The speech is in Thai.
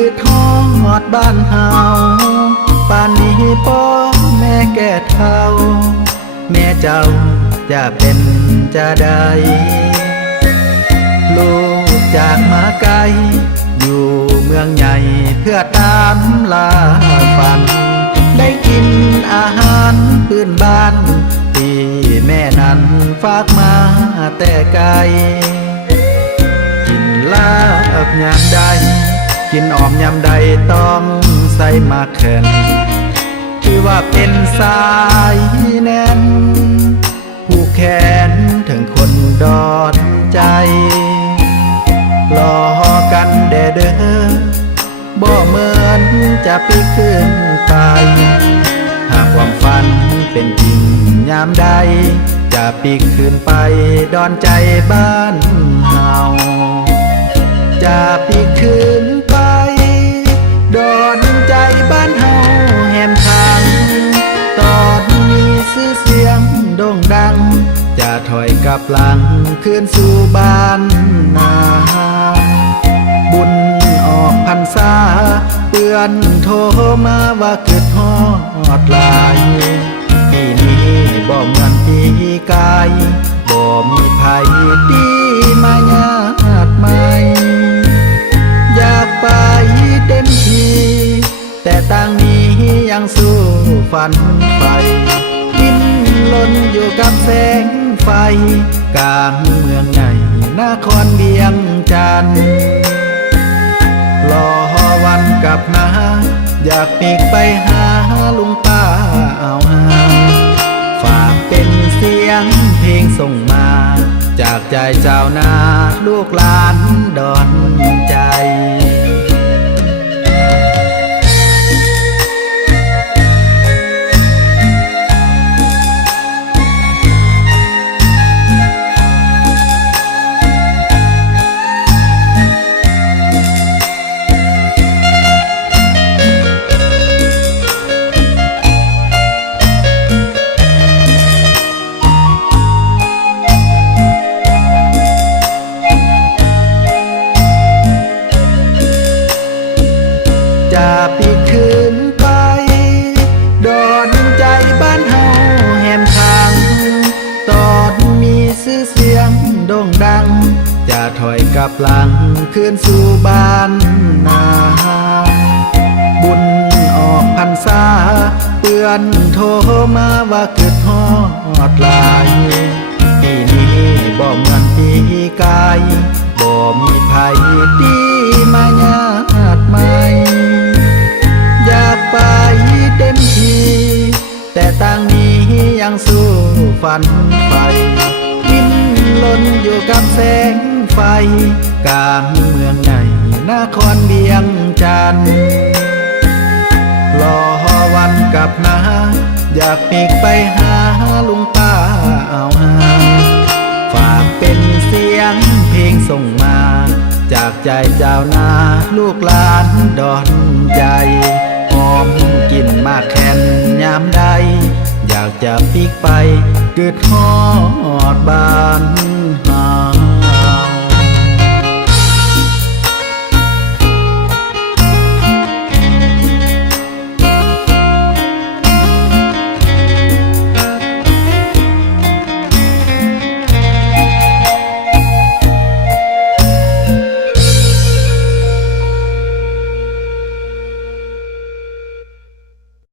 คือทอดบ้านเฮาป่านนี้พ่อแม่แก่เฒ่าแม่เจ้าจะเป็นจะได้ลูกจากมาไกลอยู่เมืองใหญ่เพื่อตามล่าฝันได้กินอาหารพื้นบ้านที่แม่นั้นฝากมาแต่ไกลกินลาบยามใดกินอ้อมยามใดต้องใส่มาแข่นคือว่าเป็นสายแน่นผู้แขนถึงคนดอดใจรอกันเด้อบ่เหมือนจะไปขึ้นไปหากความฝันเป็นจริงยามใดจะปีกขึ้นไปดอนใจบ้านเฮาจะปีกขึ้นไปดอนใจบ้านเฮาแหมทางตอนมีชื่อเสียงโด่งดังจะถอยกลับหลังคืนสู่บ้านนาบุญออกพรรษาเตือนโทรมาว่าเกิดฮอดหลายปีนี้บ่เหมือนปีกายบ่มีภัยดีมายาดใหม่อยากไปเต็มที่แต่ต่างนี้ยังสู้ฝันไฟดิ้นรนอยู่กับแสงไฟกลางเมืองใหญ่นครเวียงจันทร์รอวันกลับมาอยากปีกไปหาลุงป้าเอาหาฝากเป็นเสียงเพลงส่งมาจากใจเจ้านาลูกหลานดอนใจจะปีกขึ้นไปดอนใจบ้านเฮาแหมทางตอนมีชื่อเสียงโด่งดังจะถอยกลับหลังคืนสู่บ้านนาบุญออกพรรษาเตือนโทรมาว่าเกิดฮอดหลายปีนี้บ่เหมือนปีกายบ่มีภัยดีมายาดใหม่อยากไปเต็มที่แต่ต่างนี้ยังสู้ฝันไฟดิ้นรนอยู่กับแสงไฟกลางเมืองใหญ่นครเวียงจันทร์รอวันกลับมาอยากปีกไปหาลุงป้าเอาหาฝากเป็นเสียงเพลงส่งมาจากใจเจ้านาลูกหลานดอนใจหอมกินมากแค่นยามใดอยากจะปีกไปเกิดฮอดบ้าน